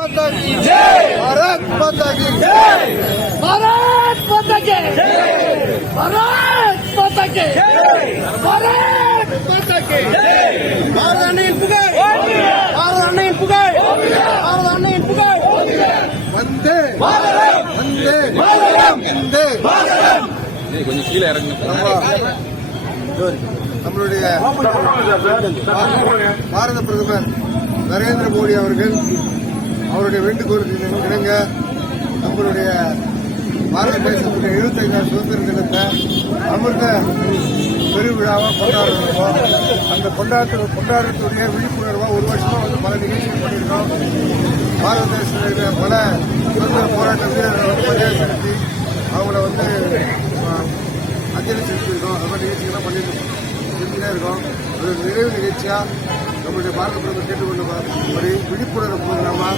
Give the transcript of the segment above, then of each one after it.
माता की जय, भारत माता की जय, भारत माता की जय, भारत माता की जय, भारत माता की जय, भारत அன்னையின் புகழ், भारत அன்னையின் புகழ், भारत அன்னையின் புகழ். வந்தே மாதரம், வந்தே மாதரம், வந்தே மாதரம். கொஞ்சம் கீழே இறங்குங்க. நம்மளுடைய பாரத பிரதமர் நரேந்திர மோடி அவர்கள் அவருடைய வேண்டுகோளுக்கு இணங்க நம்மளுடைய பாரத தேசத்துடைய 75ஆம் சுதந்திர தினத்தை அமிர்த பெருவிழாவாக கொண்டாடுறோம். அந்த கொண்டாடத்துடைய விழிப்புணர்வாக ஒரு வருஷமா பல நிகழ்ச்சிகள் பண்ணியிருக்கோம். பாரத தேசத்தினுடைய பல சுதந்திர போராட்ட வீரர்களை மரியாதை செலுத்தி அவங்கள அஞ்சலி செலுத்தியிருக்கோம். அந்த மாதிரி நிகழ்ச்சிகள்லாம் செஞ்சுட்டே இருக்கோம். ஒரு நிறைவு நிகழ்ச்சியா நம்முடைய பாரத பிரதமர் கேட்டுக்கொண்டபடி விழிப்புணர்வு ப்ரோக்ராமா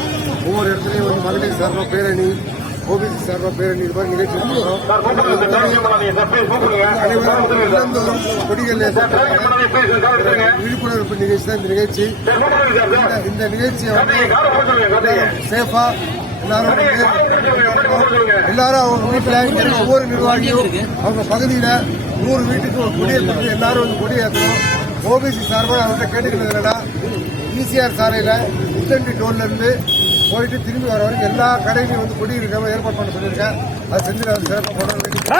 ஒவ்வொரு இடத்துலையும் மகளிர் சார்பாக பேரணி, ஓபிசி சார்பாக பேரணி இது மாதிரி நிகழ்ச்சி நடத்துகிறோம். அனைவரும் இல்லந்தோறும் கொடிகள் விழிப்புணர்வு நிகழ்ச்சி தான் இந்த நிகழ்ச்சி. இந்த நிகழ்ச்சியை சேஃபா எல்லாரும் அவங்க வீட்டில் ஒவ்வொரு நிர்வாகியும் அவங்க பகுதியில 100 வீட்டுக்கு ஒரு கொடியேற்றது எல்லாரும் கொடியேற்றணும். ஓபிசி சார்பாக அவர்கிட்ட கேட்டுக்கிறது என்னன்னா, ஈசிஆர் சாலையில முத்தண்டி டோல்ல இருந்து போயிட்டு திரும்பி வர வரைக்கும் எல்லா கடையிலையும் கொடி இருக்காம ஏற்பாடு பண்ண சொல்லியிருக்கேன். அதை செஞ்சு சிறப்பாக போட வேண்டும்.